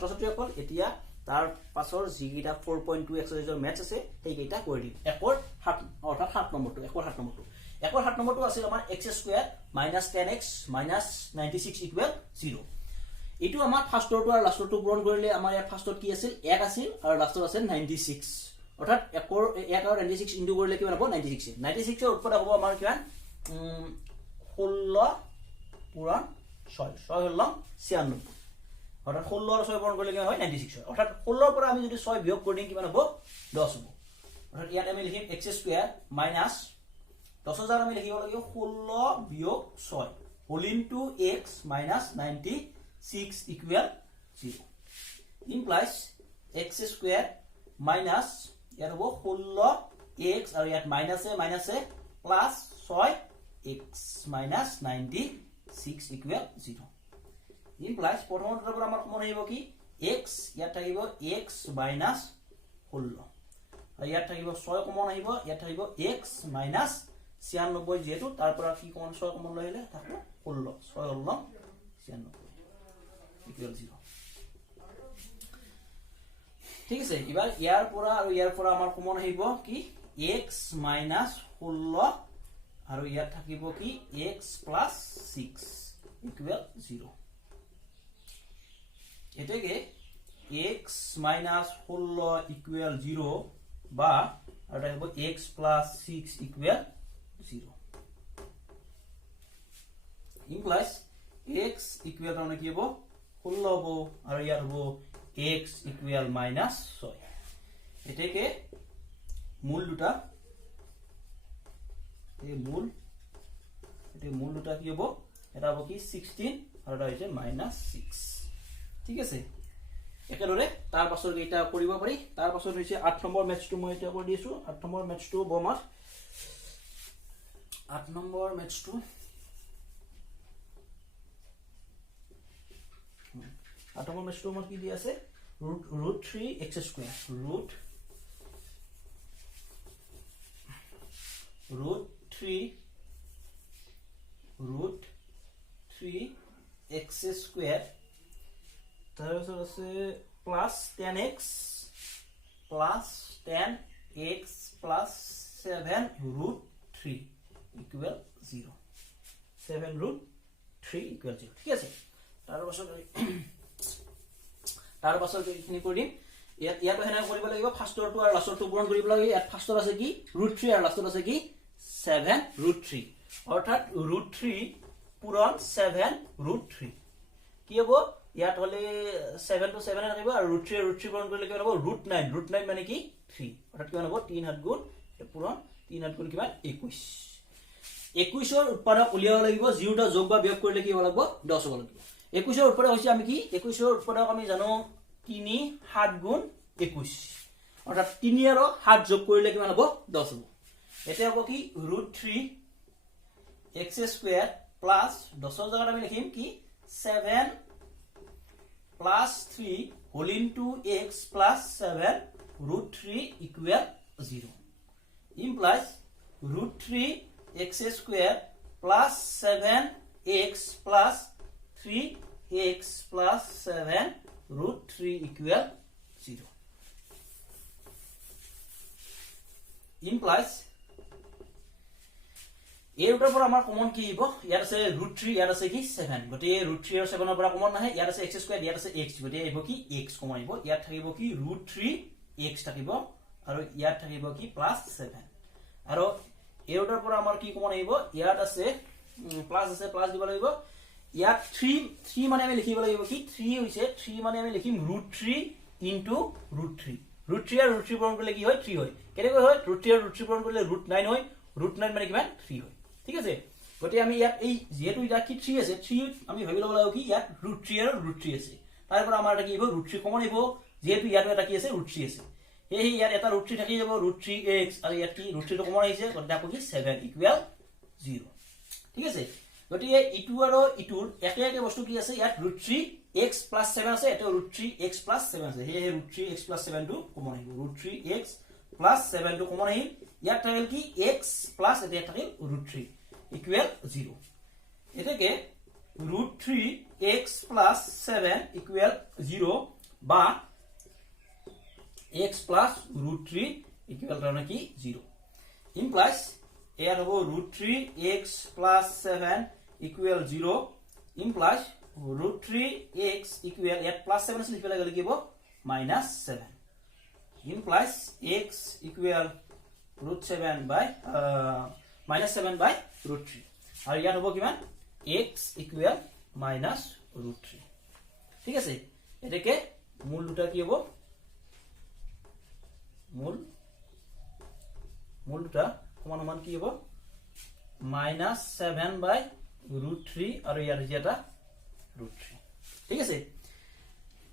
ছাত্ৰ ছাত্ৰীসকল এতিয়া তাৰ পাছৰ যিকেইটা 4.2 এক্সাৰসাইজৰ মেথছ আছে সেইকেইটা কৰি দিম একৰ 7 অৰ্থাৎ 7 নম্বৰটো একৰ 7 নম্বৰটো আছিল আমাৰ x² - 10x - 96 = 0 এটো আমাৰ ফাৰ্ষ্টৰটো আৰু লাষ্টৰটো পূৰণ কৰিলে আমাৰ ইয়াত ফাৰ্ষ্টত কি আছিল 1 আছিল আৰু লাষ্টত আছিল 96 অৰ্থাৎ 1 আৰু 96 ইনটু কৰিলে কিমান হ'ব 96 96 ৰ উৎপাদক হ'ব আমাৰ কিমান 16 পূৰণ 6 6 হল 96 অৰ্থাৎ 16 আৰু 6 পূৰণ কৰিলে কিমান হয় 96 হয় অৰ্থাৎ 16 ৰ পৰা আমি যদি 6 বিয়োগ কৰি দিম কিমান হ'ব 10 হ'ব অৰ্থাৎ ইয়াত আমি লিখিম x² minus 10000 আমি লিখিব লাগিব 16 বিয়োগ 6 whole into x minus 96 equal 0 implies x² minus ইয়াত হ'ব 16x আৰু ইয়াত minus a plus 6x minus 96 equal 0 implies প্ৰথমটোৰ পৰা আমাৰ কমন আহিব কি x ইয়াত থাকিব x minus 16 আৰু ইয়াত থাকিব 6 কমন আহিব ইয়াত থাকিব x minus 96 যেহেতু তাৰ পৰা কি কমন 6 কমন লইলে থাকিব 16 6 হল 96 equal 0 ঠিক আছে এবাৰ ইয়াৰ পৰা আৰু ইয়াৰ পৰা আমাৰ কমন আহিব কি x minus 16 আৰু ইয়াত থাকিব কি x plus 6 equal 0 এটাকে x minus 16 equal 0 বা আৰু এটা হ'ব x plus 6 equal 0 implies x equal মানে কি হ'ব 16 হ'ব আৰু ইয়াত হ'ব x equal minus 6 এটাকে মূল দুটা এই মূল দুটা কি হ'ব এটা হ'ব কি 16 আৰু এটা হৈছে -6 ঠিক আছে একেদৰে তাৰ পাছৰ কেইটা কৰিব পাৰি তাৰ পাছৰ হৈছে 8 নম্বৰ মেথছটো মই এটা কৰি দিছো 8 নম্বৰ মেথছটো বমাৰ 8 নম্বৰ মেথছটো 8 নম্বৰ মেথছটো মোৰ কি দি আছে √3x² √3x² তাৰপিছত আছে plus 10x plus 10x plus 7 √3 equal 0 7 √3 equal 0 ঠিক আছে তাৰ পাছত এইখিনি কৰি ইয়াত হেনে কৰিব লাগিব ফাৰ্ষ্টৰটো আৰু লাষ্টৰটো পূৰণ কৰিব লাগিব ইয়াত ফাৰ্ষ্টৰ আছে কি √3 আৰু লাষ্টত আছে কি 7 √3 অৰ্থাৎ √3 পূৰণ 7 √3 কি হ'ব ইয়াত হলে 7 to 7 থাকিব আৰু √3 আৰু √3 পূৰণ কৰিলে কিমান হ'ব √9 মানে কি 3 অৰ্থাৎ কিমান হ'ব 3 7 গুণ পূৰণ 3 7 গুণ কিমান 21 21 ৰ উৎপাদক উলিয়াব লাগিব জিৰোটা যোগ বা বিয়োগ কৰিলে কি হ'ব লাগিব 10 হ'ব লাগিব 21 ৰ উৎপাদক হৈছে আমি কি 21 ৰ উৎপাদক আমি জানো 3 7 গুণ 21 অৰ্থাৎ 3 আৰু 7 যোগ কৰিলে কিমান হ'ব 10 হ'ব এটা হ'ব কি √3x² plus 10 ৰ জায়গাত আমি লিখিম কি 7 plus 3 whole into x plus 7 √3 equal 0 implies √3x² plus 7x plus 3x plus 7 √3 equal 0 implies এই দুটাৰ পৰা আমাৰ কমন কি হ'ব ইয়াত আছে √3 ইয়াত আছে কি 7 গতে √3 আৰু 7 ৰ পৰা কমন নাহে ইয়াত আছে x² ইয়াত আছে x গতে আহিব কি x কমন আহিব ইয়াত থাকিব কি √3x থাকিব আৰু ইয়াত থাকিব কি +7 আৰু এই দুটাৰ পৰা আমাৰ কি কমন আহিব ইয়াত আছে প্লাস দিব লাগিব ইয়াত 3 মানে আমি লিখিব লাগিব কি 3 হৈছে 3 মানে আমি লিখিম √3 into √3 √3 আৰু √3 পূৰণ কৰিলে কি হয় 3 হয় কেনেকৈ হয় √3 আৰু √3 পূৰণ কৰিলে √9 হয় √9 মানে কিমান 3 হয় ঠিক আছে গতে আমি ইয়াত এই যেহেতু ইয়াত কি 3 আছে 3 আমি ভাবি লব লাগিব কি ইয়াত √3 আৰু √3 আছে তাৰ পৰা আমাৰ এটা কি হ'ব √3 কমন আহিব যেহেতু ইয়াত এটা কি আছে √3 আছে এই ইয়াত এটা √3 থাকি যাব √3x আৰু ইয়াত কি √3 টো কমন আহিছে গতে আপো কি 7 equal 0 ঠিক আছে গতে ইটু আৰু ইটুৰ একে বস্তু কি আছে ইয়াত √3x + 7 আছে এটা √3x + 7 আছে হে √3x + 7 টো কমন আহিব √3x + 7 টো কমন আহিল ইয়াত থাকিল কি x + এটা থাকিল √3 equal 0 এটাকে √3x + 7 equal 0 বা x plus root 3 equal to কি 0 implies এর হবো root 3x plus 7 equal 0 implies root 3x equal এর plus 7 আছে লিখলে গেলে কি হবো minus 7 implies x equal root 7 by minus 7 by root 3 আর ইয়ার হবো কিমান x equal minus root 3 ঠিক আছে এটাকে মূল দুটা কি হবো মূল দুটা সমান কি হবো -7 by root 3 আর ইয়ার যেটা root 3 ঠিক আছে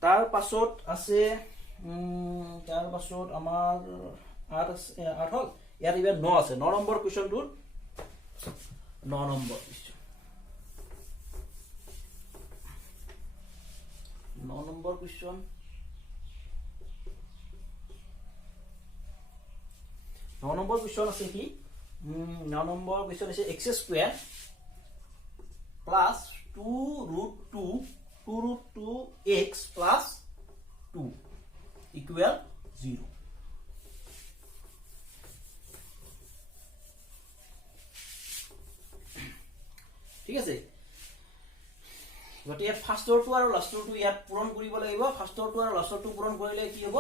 তার পাছত আছে আমার 8 হল ইয়ার ইভেন 9 আছে 9 নম্বৰ কোৱেশ্চনটোৰ 9 number question 9 number question 9 number question আছে কি 9 নম্বৰ কোৱেশ্চন আছে x square plus 2 root 2 x plus 2 equal 0 ঠিক আছে গটিয়া ফাৰ্স্টৰ টু আৰু লাষ্টৰ টু ইয়াত পূৰণ কৰিব লাগিব ফাৰ্স্টৰ টু আৰু লাষ্টৰ টু পূৰণ কৰিলে কি হ'ব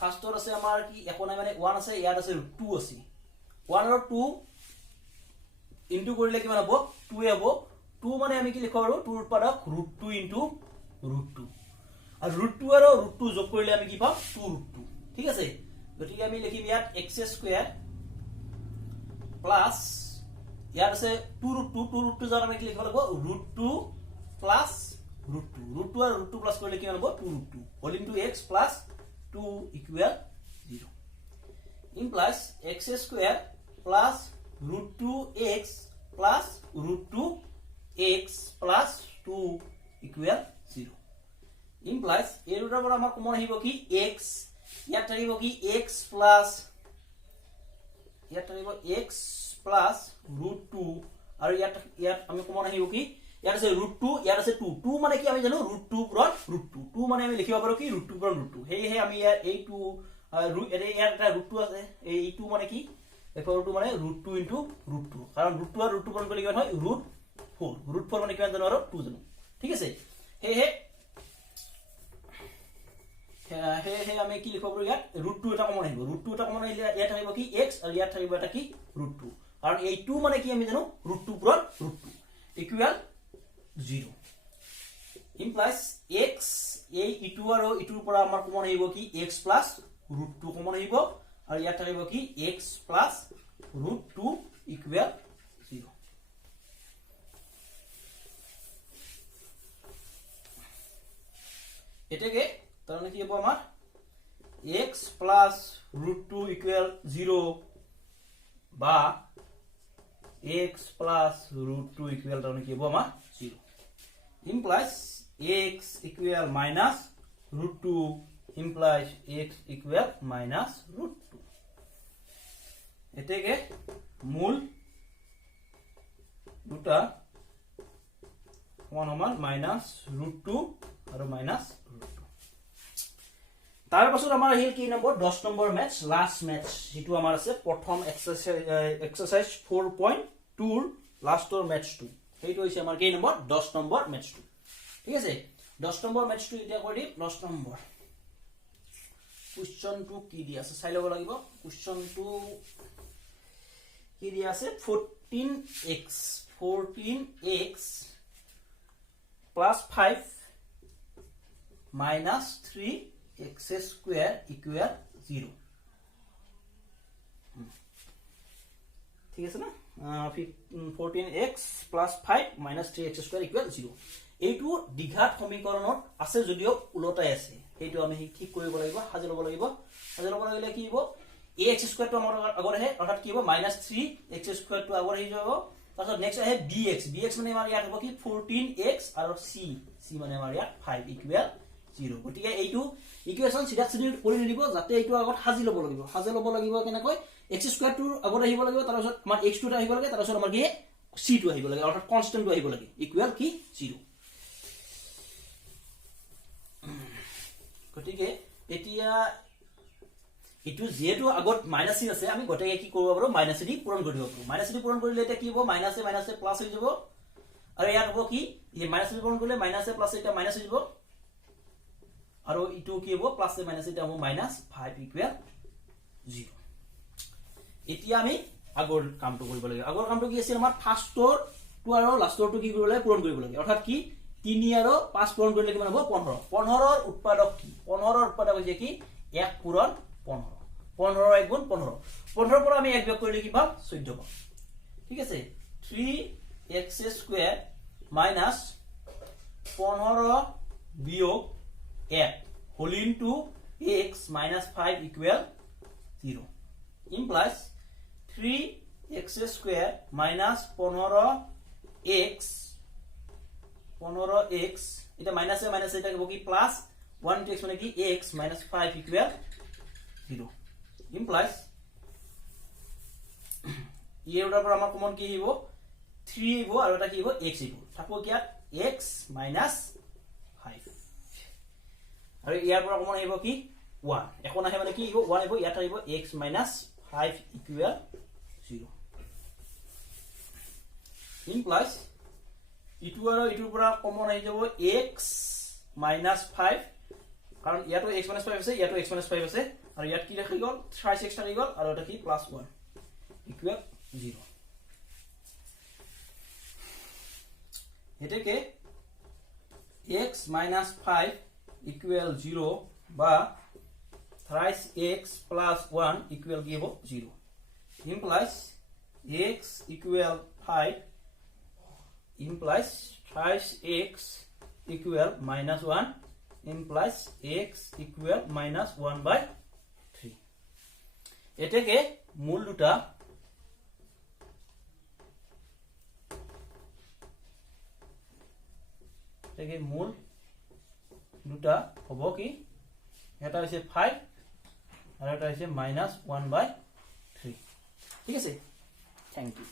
ফাৰ্স্টৰ আছে আমাৰ কি একো নাই মানে 1 আছে ইয়াত আছে 2 আছে 1 আৰু 2 ইনটু কৰিলে কিমান হ'ব 2 হ'ব 2 মানে আমি কি লিখব পাৰো 2 উৎপাদক √2 ইনটু √2 আৰু √2 আৰু √2 যোগ কৰিলে আমি কি পাম 2 √2 ঠিক আছে গতিকে আমি লিখিম ইয়াত x স্কয়াৰ প্লাস ইয়াত আছে 2 √2 যাৰ আমি কি লিখব লাগিব √2 plus √2 আৰু √2 প্লাস কৰিলে কি হ'ব 2 √2 whole into x plus 2 equal 0 implies x square plus √2x plus √2x plus 2 equal 0 implies এই দুটাৰ পৰা আমাৰ কমন আহিব কি x ইয়াত থাকিব কি x plus x plus √2 আৰু ইয়াত আমি কমন আহিব কি ইয়াত আছে √2 ইয়াত আছে 2 2 মানে কি আমি জানো √2 পূৰণ √2 2 মানে আমি লিখিব পাৰো কি √2 পূৰণ √2 হেই আমি এই 2 ইয়াত এটা √2 আছে এই 2 মানে কি √2 মানে √2 ইনটু √2 কাৰণ √2 আৰু √2 পূৰণ কৰিলে কিমান হয় √4 মানে কিমান জানো আৰু 2 জানো ঠিক আছে হে আমি কি লিখব পাৰো ইয়াত √2 এটা কমন আহিব √2 এটা কমন আহিলে ইয়াত থাকিব কি x আৰু ইয়াত থাকিব এটা কি √2 কাৰণ এই 2 মানে কি আমি জানো √2 পূৰণ √2 ইকুৱেল 0 implies x এই ইটু আৰু ইটুৰ পৰা আমাৰ কমন আহিব কি x plus √2 কমন আহিব আৰু ইয়াত থাকিব কি x plus √2 equal 0 এটাকে তাহলে কি হ'ব আমাৰ x plus √2 equal 0 বা x plus √2 equal তাহলে কি হ'ব আমাৰ 0 implies x equal minus √2 implies x equal minus √2 এটাকে মূল দুটা সমান minus √2 আৰু minus √2 তাৰ পাছত আমাৰ আহিল কি number 10 number math last math যেটো আমাৰ আছে প্ৰথম এক্সাৰসাইজ 4.2 ৰ লাষ্টৰ ম্যাথটো সেইটো হৈছে আমাৰ কি নম্বৰ 10 নম্বৰ ম্যাথটো ঠিক আছে 10 নম্বৰ ম্যাথটো এতিয়া কৰি 10 নম্বৰ কোৱেশ্চনটো কি দি আছে চাই লব লাগিব কোৱেশ্চনটো কি দি আছে 14x plus 5 minus 3x square equal 0 ঠিক আছে না 14x plus 5 minus 3x square equal 0 এইটো দ্বিঘাত সমীকৰণত আছে যদিও উলটাই আছে এইটো আমি ঠিক কৰিব লাগিব হাজ লব লাগিলে কি হ'ব ax square টো আমাৰ আগৰ আহে অৰ্থাৎ কি হ'ব -3x square টো আগৰ আহি যাব তাৰছত নেক্সট আহে bx মানে আমাৰ ইয়াত হ'ব কি 14x আৰু c মানে আমাৰ ইয়াত 5 equal 0 গতিকে এইটো ইকুৱেচন সিধা সিধি কৰি নিদিব যাতে এইটো আগত হাজি লব লাগিব কেনেকৈ x square টো আগত আহিব লাগিব তাৰছত আমাৰ x টো আহিব লাগে তাৰছত আমাৰ কি c টো আহিব লাগে অৰ্থাৎ কনস্ট্যান্ট টো আহিব লাগে ইকুৱেল কি 0 গতিকে এতিয়া ইটো যেহেতু আগত মাইনাস চিন আছে আমি গোটেই কি কৰিব পাৰো মাইনাস দি পূৰণ কৰিব পাৰো মাইনাস দি পূৰণ কৰিলে এটা কি হ'ব মাইনাসে প্লাস হৈ যাব আৰু ইয়াত হ'ব কি এই মাইনাস দি পূৰণ কৰিলে মাইনাসে প্লাস এটা মাইনাস হৈ যাব আৰু ইটো কি হ'ব প্লাসে মাইনাসে এটা হ'ব -5 ইকুৱেল 0 এতিয়া আমি আগৰ কামটো কৰিব লাগে আগৰ কামটো কি আছিল আমাৰ ফাৰ্ষ্টৰ টু আৰু লাষ্টৰ টু কি কৰিব লাগে পূৰণ কৰিব লাগে অৰ্থাৎ কি 3 আৰু 5 পূৰণ কৰিলে কিমান হ'ব 15 15 ৰ উৎপাদক কি 15 ৰ উৎপাদক হৈছে কি 1 পূৰণ 15 15 1 গুণ 15 15 পৰা আমি 1 বিয়োগ কৰিলে কি পাম 14 পাম ঠিক আছে 3x² মাইনাস 15 বিয়োগ 1 whole into x minus 5 equal 0 implies 3x² minus 15x এটা মাইনাস এটা কি প্লাস 1 x মানে কি x minus 5 equal 0 implies ইয়াৰ পৰা আমাৰ কমন কি আহিব 3 আহিব আৰু এটা কি আহিব x আহিব থাকো কি x minus 5 আৰু ইয়াৰ পৰা কমন আহিব কি 1 এখন আহে মানে কি আহিব 1 আহিব ইয়াত আহিব x minus 5 equal 0 implies ইটো আৰু ইটোৰ পৰা কমন আহি যাব x minus 5 কাৰণ ইয়াতো x minus 5 আছে ইয়াতো x minus 5 আছে আৰু ইয়াত কি ৰাখি গল 3x থাকি গল আৰু এটা কি +1 equal 0 এটাকে x minus 5 equal 0 বা 3x plus 1 equal কি হ'ব 0 implies x equal 5 implies 3x equal -1 implies x equal -1/3 এটাকে মূল দুটা হ'ব কি এটা হৈছে 5 আৰু এটা হৈছে -1/3 ঠিক আছে থ্যাংক ইউ